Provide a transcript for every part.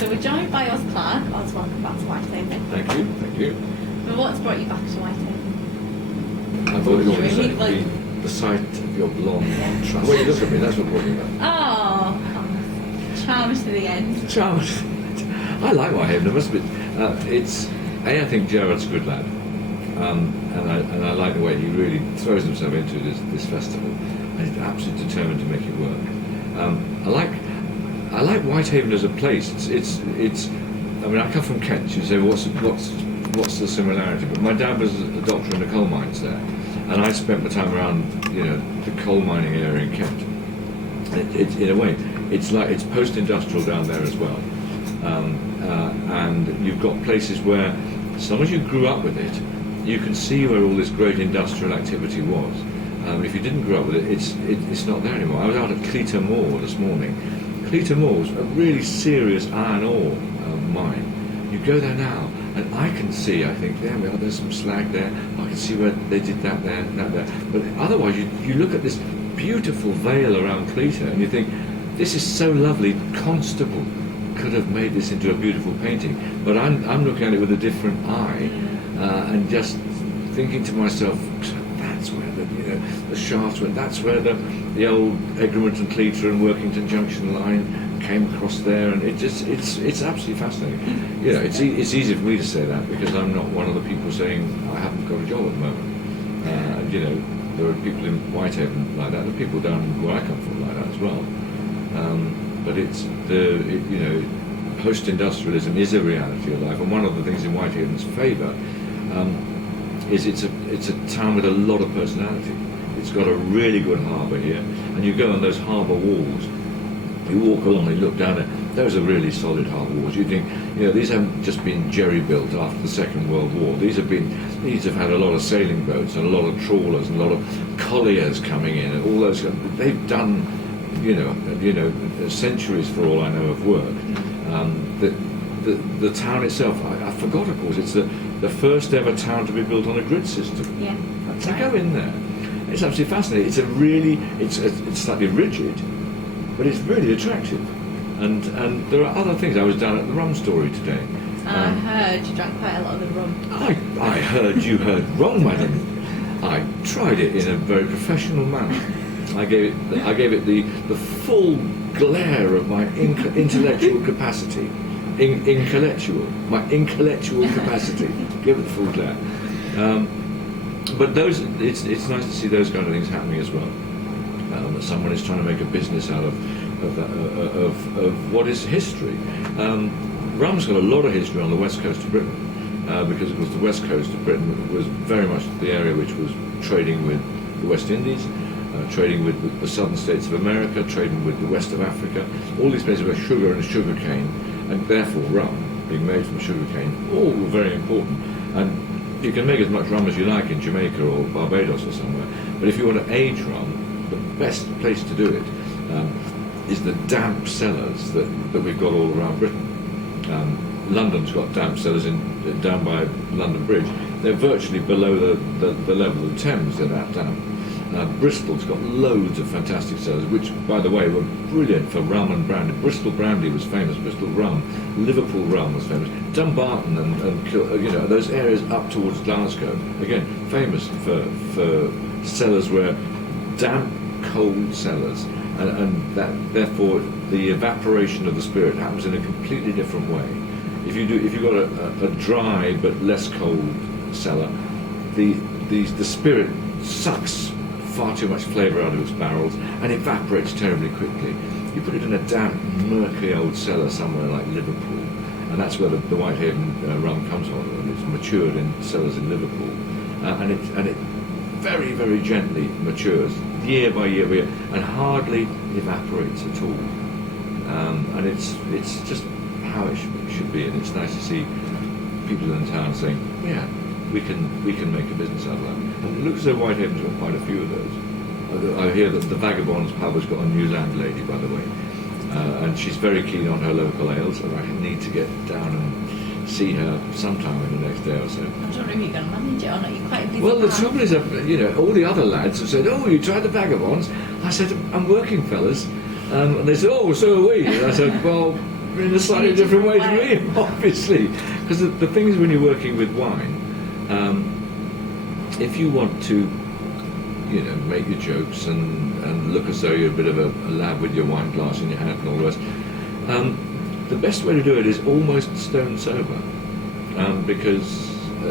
So we're joined by Oz Clarke. Oz, welcome back to Whitehaven. Thank you, thank you. But what's brought you back to Whitehaven? I thought you were going to say Like- the sight of your blonde trust. Well, you look at me, that's what brought me back. Oh, charms to the end. Charles, I like Whitehaven, I must admit. I think Gerard's a good lad. And I like the way he really throws himself into this festival. And he's absolutely determined to make it work. I like Whitehaven as a place. It's. I mean, I come from Kent. You say, what's the similarity? But my dad was a doctor in the coal mines there, and I spent my time around, the coal mining area in Kent. In a way, it's post-industrial down there as well, and you've got places where, as long as you grew up with it, you can see where all this great industrial activity was. If you didn't grow up with it, it's not there anymore. I was out at Clarke Moor this morning. Clarke Moor was a really serious iron ore mine. You go there now, and I can see, I think, there we are, there's some slag there, I can see where they did that there, and that there. But otherwise, you look at this beautiful vale around Clarke, and you think, this is so lovely, Constable could have made this into a beautiful painting. But I'm looking at it with a different eye, and just thinking to myself, that's where the shafts went, that's where the old Egremont and Clarke and Workington Junction line came across there, and it's absolutely fascinating. It's easy for me to say that because I'm not one of the people saying I haven't got a job at the moment. There are people in Whitehaven like that, there are people down where I come from like that as well. But post-industrialism is a reality of life, and one of the things in Whitehaven's favour is it's a town with a lot of personality. It's got a really good harbour here, and you go on those harbour walls. You walk along and you look down there, those are really solid harbour walls. You think, these haven't just been jerry-built after the Second World War. These have had a lot of sailing boats and a lot of trawlers and a lot of colliers coming in, and all those. They've done, centuries for all I know of work. The town itself, I forgot, of course, it's the first ever town to be built on a grid system. Yeah. To go in there, it's absolutely fascinating. It's slightly rigid, but it's really attractive. And there are other things. I was down at the rum story today. I heard you drank quite a lot of the rum. I heard you heard wrong, madam. I tried it in a very professional manner. I gave it the full glare of my intellectual capacity. My intellectual capacity. Give it the full glare. But it's nice to see those kind of things happening as well. That someone is trying to make a business out of what is history. Rum's got a lot of history on the west coast of Britain, because of course the west coast of Britain was very much the area which was trading with the West Indies, trading with the southern states of America, trading with the west of Africa, all these places where sugar and sugar cane, and therefore rum being made from sugar cane, all were very important. And you can make as much rum as you like in Jamaica or Barbados or somewhere, but if you want to age rum, the best place to do it is the damp cellars that we've got all around Britain. London's got damp cellars down by London Bridge. They're virtually below the level of the Thames, they're that damp. Bristol's got loads of fantastic cellars, which, by the way, were brilliant for rum and brandy. Bristol brandy was famous, Bristol rum, Liverpool rum was famous. Dumbarton and those areas up towards Glasgow, again, famous for cellars where damp, cold cellars, and that therefore the evaporation of the spirit happens in a completely different way. If you've got a dry but less cold cellar, the spirit sucks far too much flavour out of its barrels and evaporates terribly quickly. You put it in a damp, murky old cellar somewhere like Liverpool, and that's where the Whitehaven rum comes from. And it's matured in cellars in Liverpool, and it very, very gently matures year by year by year, and hardly evaporates at all. And it's just how it should be, and it's nice to see people in the town saying, yeah, we can make a business out of that. And it looks as though Whitehaven's got quite a few of those. I hear that the Vagabonds pub has got a new landlady, by the way, and she's very keen on her local ales, and I need to get down and see her sometime in the next day or so. I don't know if you're going to manage it or not. You're quite a busy Well, the man. trouble is, all the other lads have said, "Oh, you tried the Vagabonds?" I said, "I'm working, fellas," and they said, "Oh, so are we." And I said, "Well, in a slightly different way to me, obviously. Because the thing is, when you're working with wine, if you want to, make your jokes and look as though you're a bit of a lad with your wine glass in your hand and all the rest, the best way to do it is almost stone sober. Because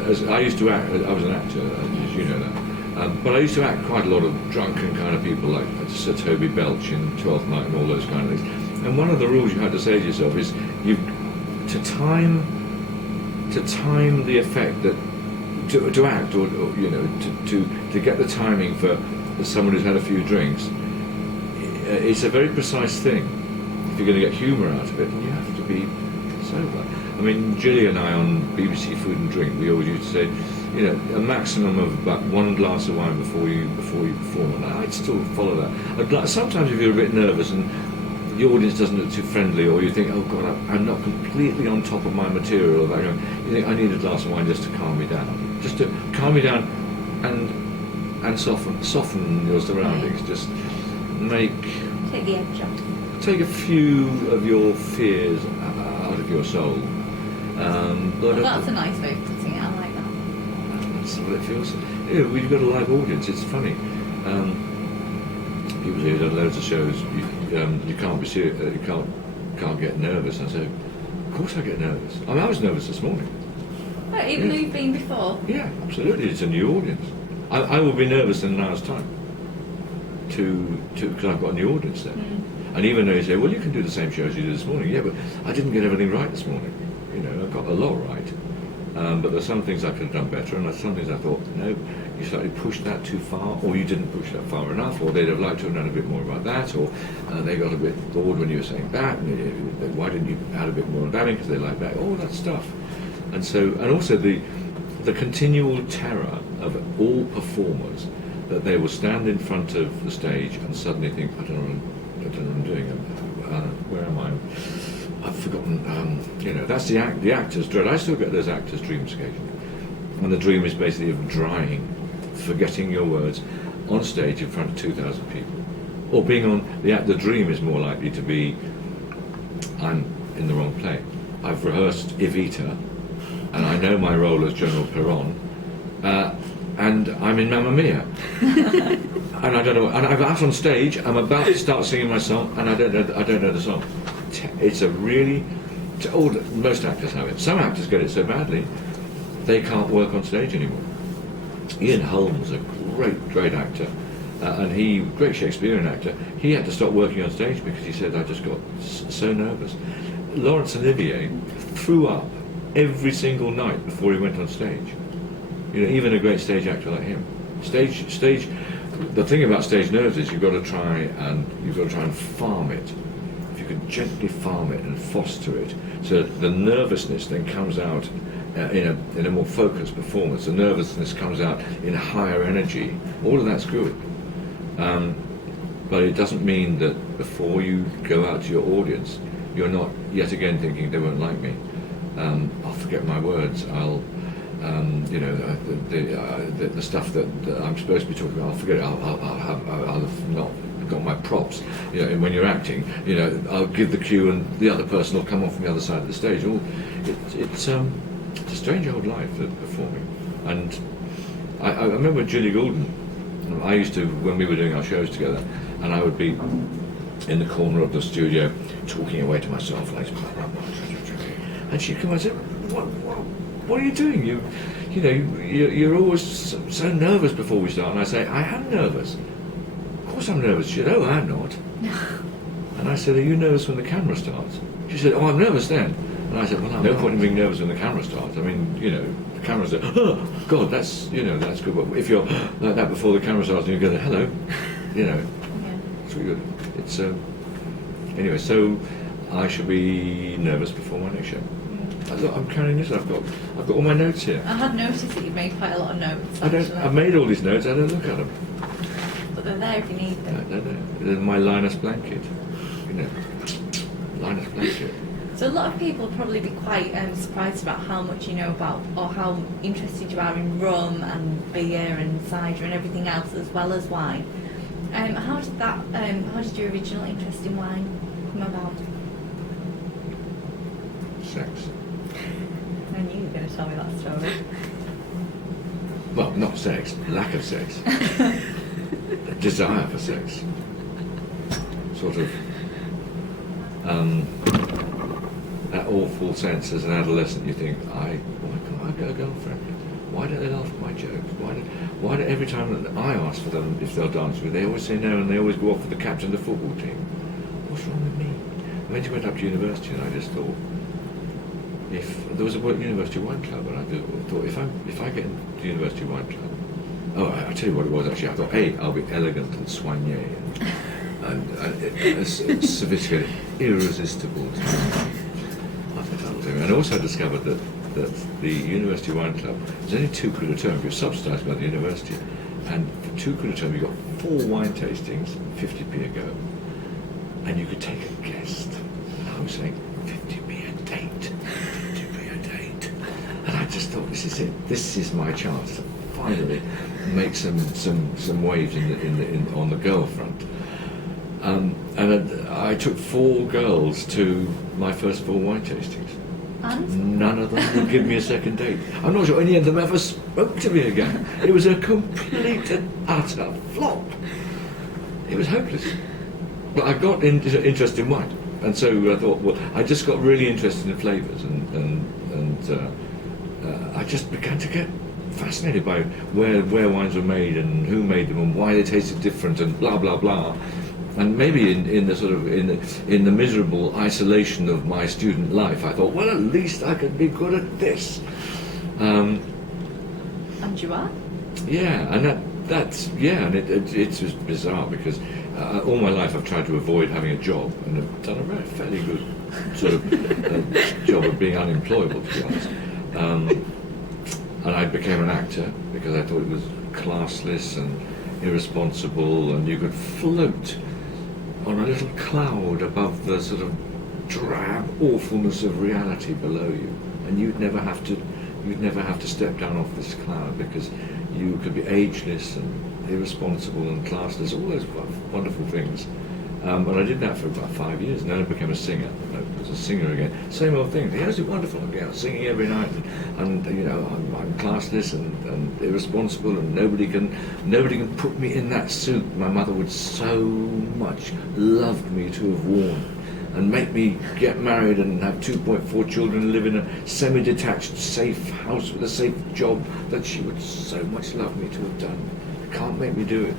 as I used to act, I was an actor, as you know that. But I used to act quite a lot of drunken kind of people, like Sir Toby Belch in Twelfth Night and all those kind of things. And one of the rules you had to say to yourself is to time the effect that to act or to get the timing for someone who's had a few drinks. It's a very precise thing. If you're going to get humour out of it, then you have to be sober. I mean, Gilly and I on BBC Food and Drink, we always used to say, a maximum of about one glass of wine before you perform. And I'd still follow that. Sometimes if you're a bit nervous and the audience doesn't look too friendly, or you think, oh God, I'm not completely on top of my material, or you think I need a glass of wine just to calm me down, and soften your surroundings. Just take the edge off. Take a few of your fears out of your soul. That's a nice way of putting it. I like that. That's what it feels. We've got a live audience. It's funny. People say you've done loads of shows. You can't be serious. You can't get nervous. And I say, of course I get nervous. I mean, I was nervous this morning. Right, even though you've been before. Yeah, absolutely. It's a new audience. I will be nervous in an hour's time. Because I've got a new audience then. And even though you say, well, you can do the same show as you did this morning. Yeah, but I didn't get everything right this morning. I got a lot right. But there's some things I could have done better, and there's some things I thought, no, you slightly pushed that too far, or you didn't push that far enough, or they'd have liked to have done a bit more about that, or they got a bit bored when you were saying that, and why didn't you add a bit more of that in because they like that, all that stuff. And also the continual terror of all performers that they will stand in front of the stage and suddenly think, I don't know what I'm doing, where am I? I've forgotten, that's the actor's dread. I still get those actors' dreams occasionally. And the dream is basically of drying, forgetting your words on stage in front of 2,000 people. Or being on, the dream is more likely to be, I'm in the wrong play. I've rehearsed Evita, and I know my role as General Perron, and I'm in Mamma Mia. And I don't know, and I'm out on stage, I'm about to start singing my song, and I don't know the song. It's a really, most actors have it. Some actors get it so badly, they can't work on stage anymore. Ian Holmes, a great actor, and great Shakespearean actor, he had to stop working on stage because he said, I just got so nervous. Laurence Olivier threw up every single night before he went on stage. Even a great stage actor like him. Stage. The thing about stage nerves is you've got to try and farm it. If you can gently farm it and foster it, so that the nervousness then comes out in a more focused performance. The nervousness comes out in higher energy. All of that's good, but it doesn't mean that before you go out to your audience, you're not yet again thinking they won't like me. I'll forget my words. I'll the stuff that I'm supposed to be talking about, I'll forget it. I'll have not got my props. And when you're acting, I'll give the cue and the other person will come off from the other side of the stage. It's a strange old life, performing. And I remember Julie Goulden. I used to, when we were doing our shows together, and I would be in the corner of the studio talking away to myself, like, and she'd come and say, what are you doing? You're always so nervous before we start. And I say, I am nervous. Of course I'm nervous. She said, oh, I'm not. And I said, are you nervous when the camera starts? She said, oh, I'm nervous then. And I said, well, no point in being nervous when the camera starts. I mean, the camera's there, oh, God, that's good. But if you're like that before the camera starts and you go, hello, it's really good. It's, anyway, so I should be nervous before my next show. I'm carrying this. I've got all my notes here. I had noticed that you've made quite a lot of notes. I've made all these notes. I don't look at them. But they're there if you need them. They're my Linus blanket. Linus blanket. So a lot of people will probably be quite surprised about how much you know about, or how interested you are in rum and beer and cider and everything else, as well as wine. How did your original interest in wine come about? sex. I knew you were going to tell me that story. Well, not sex, lack of sex. Desire for sex. Sort of that awful sense as an adolescent you think, why can't I get a girlfriend? Why don't they laugh at my jokes? Why do every time that I ask for them if they'll dance with me, they always say no and they always go off for the captain of the football team? What's wrong with me? And then she went up to university and I just thought, if there was a university wine club, and I thought if I get into the university wine club, I tell you what it was actually. I thought, I'll be elegant and soigné and sophisticated, irresistible. I think that'll do. And also I discovered that the university wine club was only £2 a term. It was subsidised by the university, and for £2 a term you got 4 wine tastings, 50p a go, and you could take a guest. And I was saying 50p a date. And I just thought, this is it. This is my chance to finally make some waves on the girl front. And I took 4 girls to my first 4 wine tastings. And? None of them would give me a second date. I'm not sure any of them ever spoke to me again. It was a complete and utter flop. It was hopeless. But I got interested in wine, and so I thought, well, I just got really interested in flavours, and I just began to get fascinated by where wines were made and who made them and why they tasted different and blah blah blah. And maybe in the miserable isolation of my student life, I thought, well, at least I could be good at this. And you are? Yeah, and it was bizarre because all my life I've tried to avoid having a job, and I've done a fairly good sort of job of being unemployable, to be honest. And I became an actor because I thought it was classless and irresponsible, and you could float on a little cloud above the sort of drab awfulness of reality below you, and you'd never have to step down off this cloud because you could be ageless and irresponsible and classless, all those wonderful things. And I did that for about 5 years, and then I became a singer. I was a singer again. Same old thing. Yeah, it's wonderful. I'm out singing every night, and I'm classless and irresponsible, and nobody can put me in that suit my mother would so much loved me to have worn, and make me get married and have 2.4 children and live in a semi-detached, safe house with a safe job that she would so much love me to have done. Can't make me do it,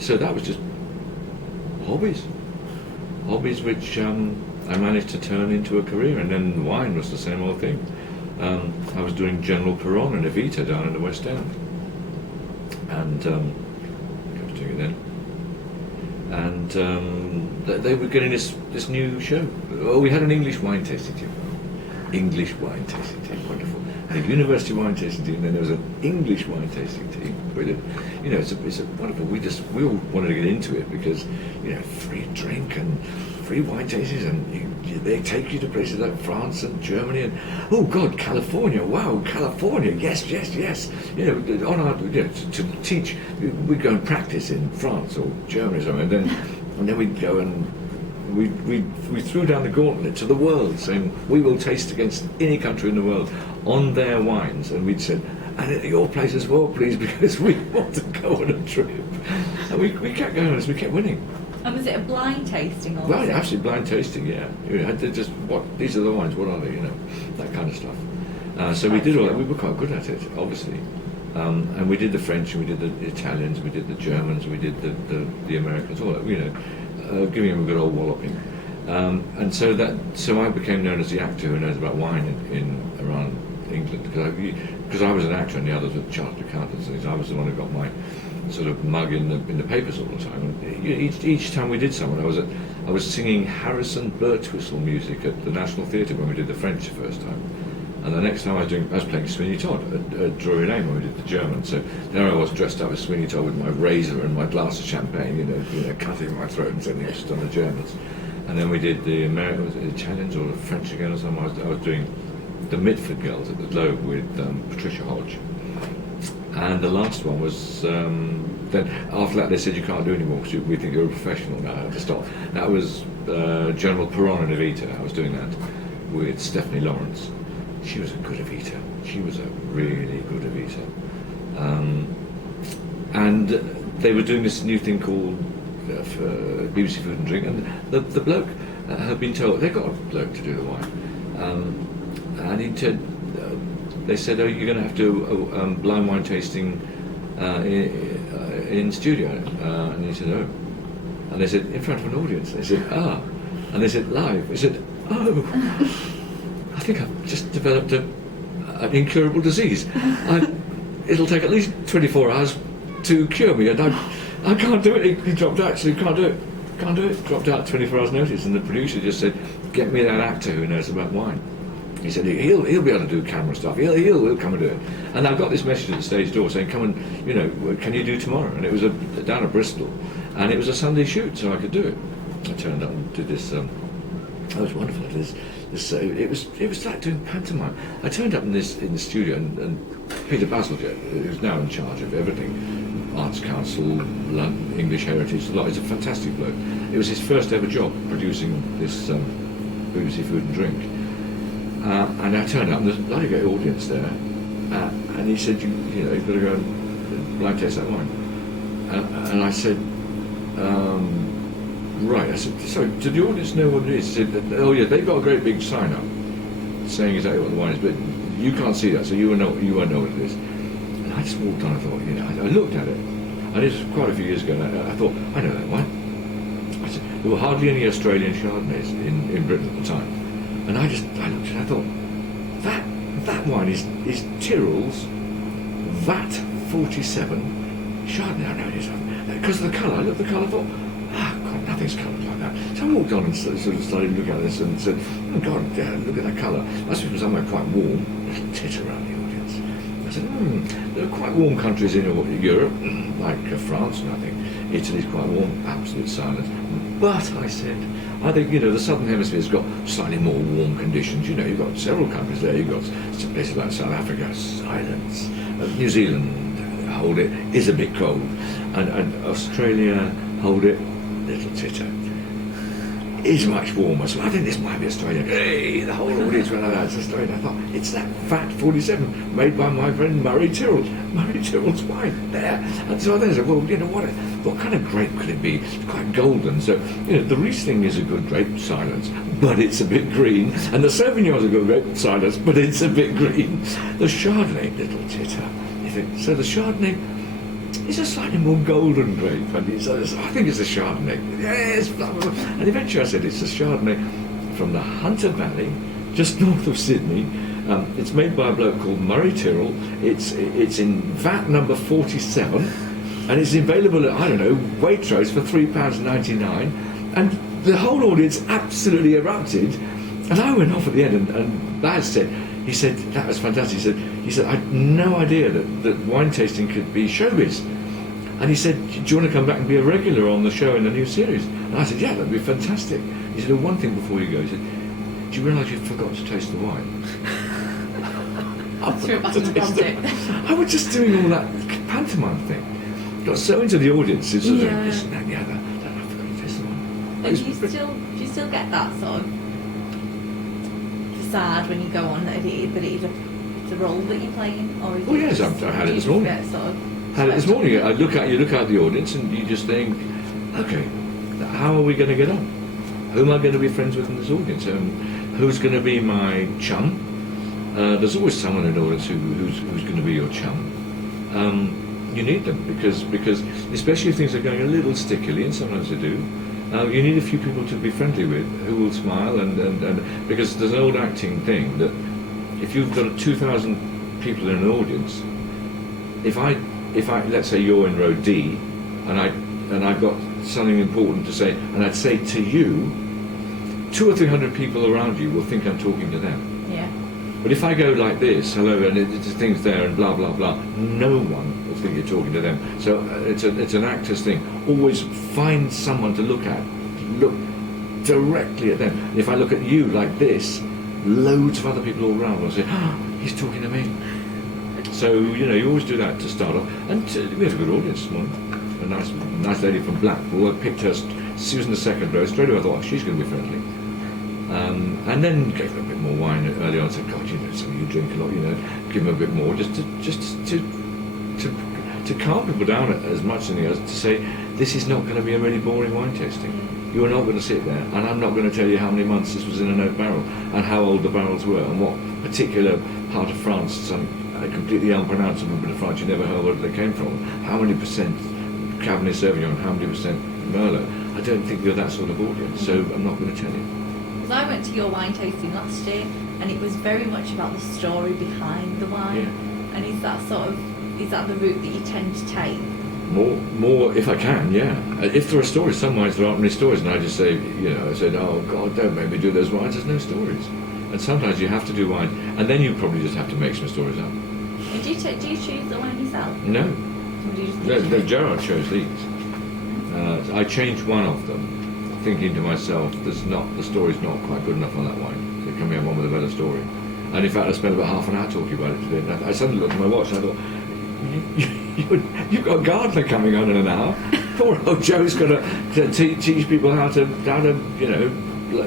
so that was just hobbies which I managed to turn into a career, and then wine was the same old thing. I was doing General Perron and Evita down in the West End, and I was doing it then, and they were getting this new show. Oh, we had an English wine tasting team, wonderful. A university wine tasting team, then there was an English wine tasting team. Brilliant. It's a wonderful. We all wanted to get into it because free drink and free wine tastings, and they take you to places like France and Germany and oh God, California. Wow, California. Yes. On our to teach, we'd go and practice in France or Germany or something, and then we'd go and. We threw down the gauntlet to the world, saying we will taste against any country in the world on their wines, and we'd said, and at your place as well, please, because we want to go on a trip. And we kept going as we kept winning. And was it a blind tasting? Or Right, absolutely blind tasting, yeah. You had to just, these are the wines, what are they, that kind of stuff. So we did all that. We were quite good at it, obviously. And we did the French, and we did the Italians, we did the Germans, we did the Americans, all that, giving them a good old walloping. And so I became known as the actor who knows about wine in around England, because I was an actor and the others were chartered accountants, and I was the one who got my sort of mug in the papers all the time. And each time we did something, I was singing Harrison Birtwistle music at the National Theatre when we did the French the first time. And the next time I was playing Sweeney Todd at Drury Lane when we did the German. So there I was dressed up as Sweeney Todd with my razor and my glass of champagne, cutting my throat and sending it just on the Germans. And then we did the Americans, the Italians or the French again or something. I was doing the Mitford Girls at the Globe with Patricia Hodge. And the last one was, then after that they said you can't do anymore because we think you're a professional now, I had to stop. That was General Perron and Evita. I was doing that with Stephanie Lawrence. She was a good Evita. She was a really good Evita. And they were doing this new thing called BBC Food and Drink, and the bloke had been told, they got a bloke to do the wine. And he said, they said, oh, you're going to have to do blind wine tasting in studio. And he said, oh. And they said, in front of an audience. They said, ah. And they said, live. He said, oh, I think I've just developed an incurable disease. It'll take at least 24 hours to cure me, and I can't do it. He dropped out, so he can't do it. Can't do it. Dropped out 24 hours notice, and the producer just said, get me that actor who knows about wine. He said he'll be able to do camera stuff. He'll come and do it. And I got this message at the stage door saying, come and, can you do tomorrow? And it was down at Bristol, and it was a Sunday shoot, so I could do it. I turned up and did this. It was wonderful. It was like doing pantomime. I turned up in the studio, and Peter Bazalgette, who's now in charge of everything, Arts Council, London, English Heritage, a lot. He's a fantastic bloke. It was his first ever job producing this BBC Food and Drink. And I turned up, and there's a bloody great audience there, and he said, you've got to go and blind taste that wine. And I said, right. I said, sorry, did the audience know what it is? He said, oh yeah, they've got a great big sign up saying exactly what the wine is, but you can't see that, so you won't know what it is. And I just walked on, I thought, I looked at it, and it was quite a few years ago, and I thought, I know that wine. I said, there were hardly any Australian Chardonnays in Britain at the time. And I looked at it, I thought, that wine is Tyrrell's VAT 47 Chardonnay. I know it is. Because of the colour, I looked at the colour, I thought, God, nothing's coloured like that. So I walked on and sort of started looking at this and said, oh God, look at that colour. Must be from somewhere quite warm. A little titter around the audience. I said, there are quite warm countries in Europe, like France, and I think Italy's quite warm. Absolute silence. But I said, I think, the Southern Hemisphere's got slightly more warm conditions. You've got several countries there. You've got some places like South Africa, silence. New Zealand, hold it, is a bit cold. And Australia, hold it, little titter, is much warmer. So I think this might be Australia. Hey, the whole audience went like that. It's Australia. I thought, it's that VAT 47 made by my friend Murray Tyrrell. Murray Tyrrell's wine there. And so I then said, well, what kind of grape could it be? It's quite golden. So, the Riesling is a good grape, silence, but it's a bit green. And the Sauvignon's a good grape, silence, but it's a bit green. The Chardonnay, little titter. So the Chardonnay is a slightly more golden grape, and I think it's a Chardonnay. Yes, and eventually I said it's a Chardonnay from the Hunter Valley, just north of Sydney. It's made by a bloke called Murray Tyrrell. It's in VAT number 47, and it's available at, Waitrose for £3.99. And the whole audience absolutely erupted, and I went off at the end, and Baz said, he said, that was fantastic. He said, I had no idea that wine tasting could be showbiz. And he said, do you want to come back and be a regular on the show in the new series? And I said, yeah, that'd be fantastic. He said, one thing before you go, he said, do you realise you forgot to taste the wine? I was just doing all that pantomime thing. Got so into the audience, it's sort of this and that and the other. I forgot to taste the wine. But do you still get that sort of facade when you go on that it is the role that you're playing? Or yes, I had it this morning. Had it this morning. You look out the audience and you just think, okay, how are we going to get on? Who am I going to be friends with in this audience? Who's going to be my chum? There's always someone in the audience who's going to be your chum. You need them because especially if things are going a little stickily, and sometimes they do, you need a few people to be friendly with who will smile and because there's an old acting thing that if you've got 2,000 people in an audience, if I let's say you're in row D and I've got something important to say and I'd say to you, 200 or 300 people around you will think I'm talking to them. Yeah. But if I go like this, hello, and it's things there and blah blah blah, no one will think you're talking to them. So it's an actor's thing. Always find someone to look at. Look directly at them. And if I look at you like this, loads of other people all around will say, he's talking to me. So, you always do that to start off. And we had a good audience this morning. A nice lady from Blackpool. I picked her, she was in the second row. Straight away I thought, she's going to be friendly. And then gave her a bit more wine early on. Said, God, some of you drink a lot, give them a bit more, just to calm people down as much as anything else, to say, this is not going to be a really boring wine tasting. You are not going to sit there, and I'm not going to tell you how many months this was in an oak barrel, and how old the barrels were, and what particular part of France, some completely unpronounceable bit of France you never heard where they came from, how many percent Cabernet Sauvignon, how many percent Merlot. I don't think you're that sort of audience, so I'm not going to tell you. Because I went to your wine tasting last year, and it was very much about the story behind the wine. Yeah. And is that the route that you tend to take? More if I can, yeah. If there are stories, some wines there aren't many stories, and I just say, I said, oh God, don't make me do those wines. There's no stories, and sometimes you have to do wine, and then you probably just have to make some stories up. And do you choose the wine yourself? No. No, Gerard chose these. I changed one of them, thinking to myself, the story's not quite good enough on that wine. So can we have one with a better story? And in fact, I spent about half an hour talking about it today. And I suddenly looked at my watch and I thought, you've got a gardener coming on in an hour. Poor old Joe's got to teach people how to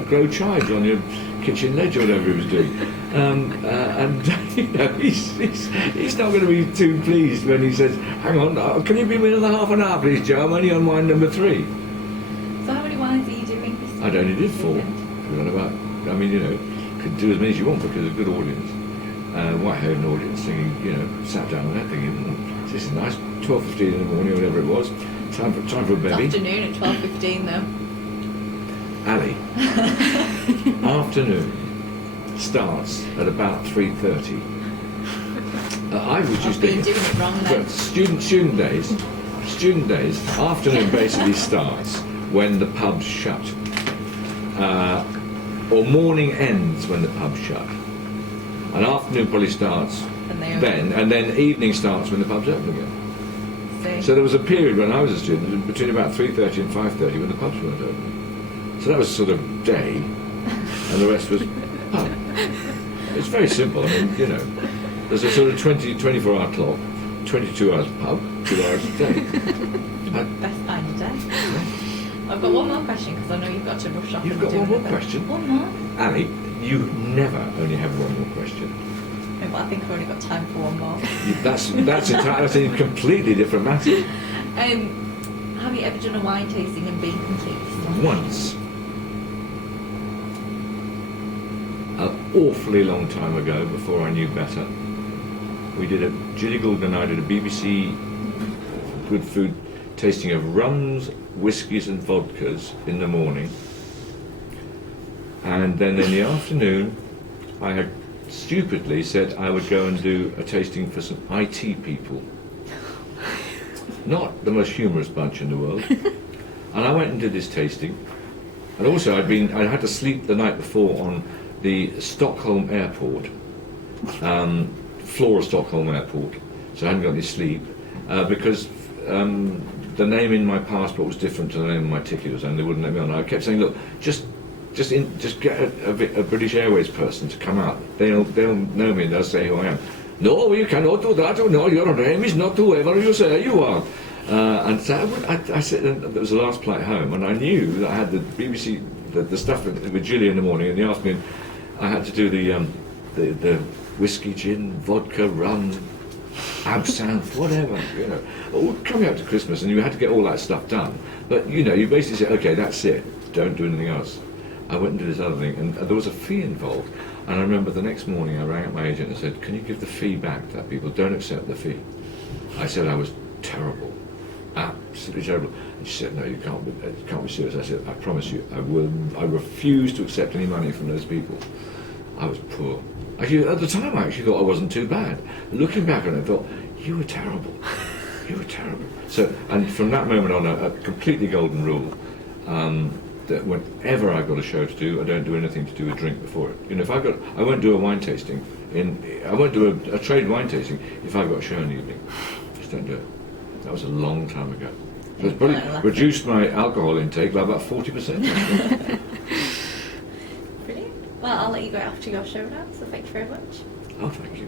grow chives on your kitchen ledge or whatever he was doing. He's not going to be too pleased when he says, hang on, can you be with another half an hour please, Joe? I'm only on wine number 3. So how many wines are you doing? I only did 4. Could do as many as you want because of a good audience. Whitehaven audience singing, sat down there thinking, this is nice, 12:15 in the morning or whatever it was. Time for a bevy. Afternoon at 12:15 though. Ali, afternoon starts at about 3:30. I was just doing it wrong then. But student days, afternoon basically starts when the pubs shut. Or morning ends when the pubs shut. And afternoon probably starts then, and then evening starts when the pubs open again. So there was a period when I was a student between about 3:30 and 5:30 when the pubs weren't open. So that was sort of day, and the rest was pub. It's very simple. There's a sort of 24-hour clock, 22 hours pub, 2 hours a day. Best time of day. I've got one more question because I know you've got to rush off. You've got one more question? One more? Ali, you never only have one more question. No, but I think I've only got time for one more. That's a completely different matter. Have you ever done a wine tasting and been completely stumped? Once. An awfully long time ago, before I knew better, Julie Gould and I did a BBC good food tasting of rums, whiskies and vodkas in the morning, and then in the afternoon I had stupidly said I would go and do a tasting for some IT people, not the most humorous bunch in the world. And I went and did this tasting, and also I had to sleep the night before on the Stockholm airport, floor of Stockholm airport, so I hadn't got any sleep because the name in my passport was different to the name of my ticket, and they wouldn't let me on. I kept saying, look, just get a British Airways person to come out. They'll know me and they'll say who I am. No, you cannot do that. Oh, no, your name is not whoever you say you are. And so I said, that was the last flight home, and I knew that I had the BBC, the stuff with Julie in the morning. In the afternoon, I had to do the whiskey, gin, vodka, rum, absinthe, whatever, coming up to Christmas, and you had to get all that stuff done. But you basically say, okay, that's it, don't do anything else. I went and did this other thing, and there was a fee involved. And I remember the next morning I rang up my agent and said, can you give the fee back to that people? Don't accept the fee. I said I was terrible, absolutely terrible. And she said, no, you can't be serious. I said, I promise you, I refuse to accept any money from those people. I was poor. Actually, at the time I actually thought I wasn't too bad. Looking back on it, I thought, you were terrible. You were terrible. So, and from that moment on, a completely golden rule, that whenever I've got a show to do, I don't do anything to do with drink before it. If I won't do a wine tasting, I won't do a trade wine tasting if I've got a show in the evening. Just don't do it. That was a long time ago. So it's probably reduced my alcohol intake by about 40%. Brilliant. Well, I'll let you go after your show now, so thank you very much. Oh, thank you.